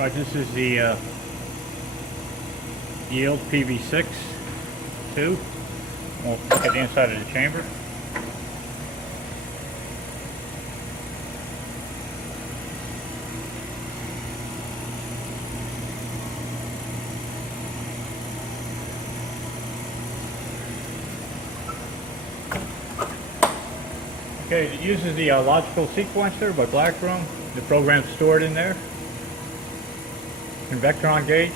Alright, this is the yield PB6-2. We'll look at the inside of the chamber. Okay, it uses the logical sequencer by Blackroom. The program's stored in there. Convectron gauge,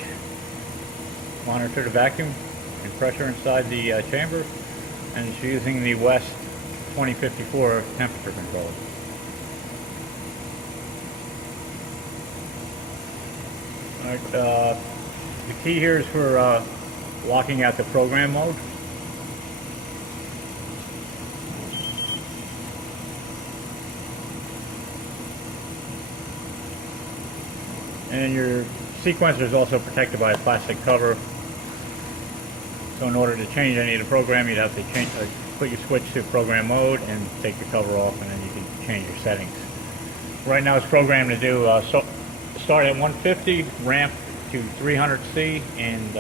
monitor the vacuum and pressure inside the chamber, and it's using the West 2054 temperature controller. Alright, the key here is for locking out the program mode. And your sequencer is also protected by a plastic cover. So in order to change any of the program, you'd have to put your switch to program mode and take the cover off, and then you can change your settings. Right now it's programmed to do start at 150, ramp to 300C in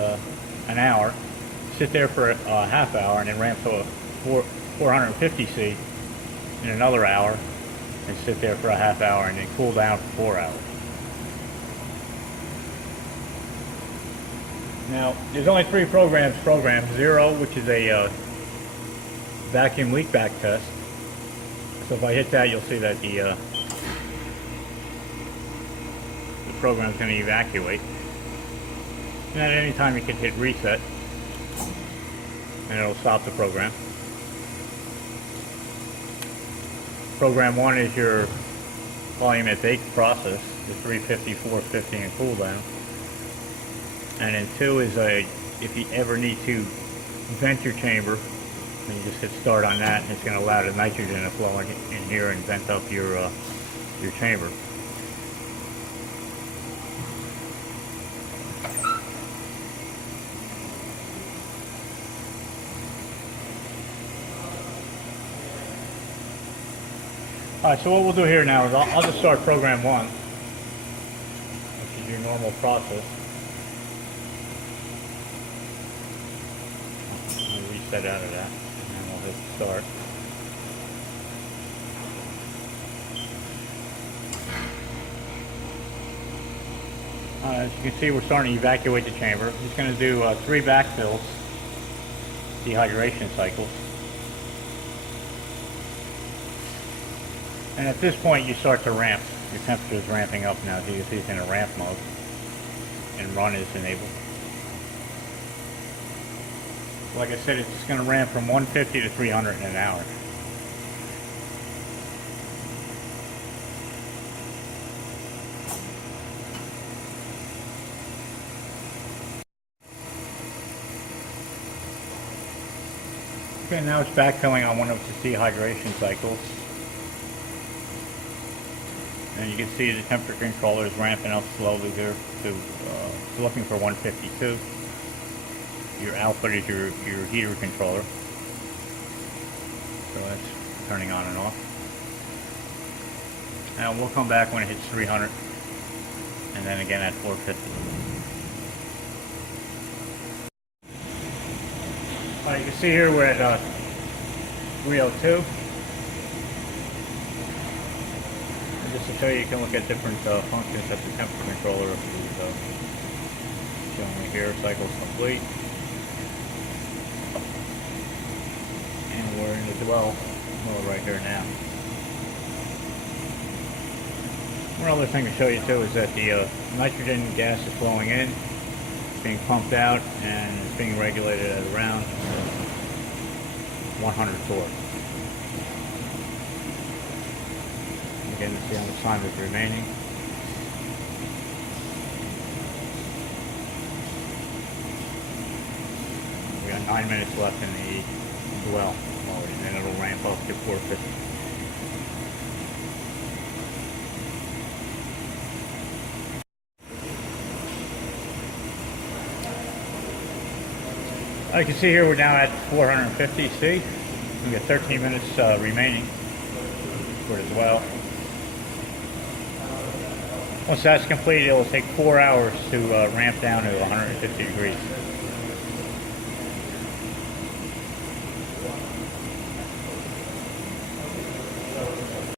an hour, sit there for a half hour, and then ramp to a 450C in another hour, and sit there for a half hour, and then cool down for 4 hours. Now, there's only 3 programs programmed. 0, which is a vacuum leak back test. So if I hit that, you'll see that the program is going to evacuate. And at any time you can hit reset, and it'll stop the program. Program 1 is your volume at bake process, the 350, 450, and cool down. And then 2 is if you ever need to vent your chamber, then you just hit start on that, and it's going to allow the nitrogen to flow in here and vent up your chamber. Alright, so what we'll do here now is I'll just start program 1, which is your normal process. Reset out of that, and then we'll hit start. As you can see, we're starting to evacuate the chamber. I'm just going to do 3 backfills, dehydration cycles. And at this point you start to ramp. Your temperature is ramping up now, so you can see it's in a ramp mode. And run is enabled. Like I said, it's just going to ramp from 150 to 300 in an hour. Okay, now it's backfilling on one of its dehydration cycles. And you can see the temperature controller is ramping up slowly here to looking for 152. Your output is your heater controller. So that's turning on and off. Now we'll come back when it hits 300, and then again at 450. You can see here we're at 302. And just to show you, you can look at different functions of the temperature controller. Showing me here, cycle's complete. And we're in the dwell mode right here now. One other thing to show you too is that the nitrogen gas is flowing in, it's being pumped out, and it's being regulated at around 100 torque. Again, to see how much time is remaining. We got 9 minutes left in the dwell mode, and then it'll ramp up to 450. You can see here we're now at 450C. We got 13 minutes remaining for it as well. Once that's complete, it will take 4 hours to ramp down to 150 degrees.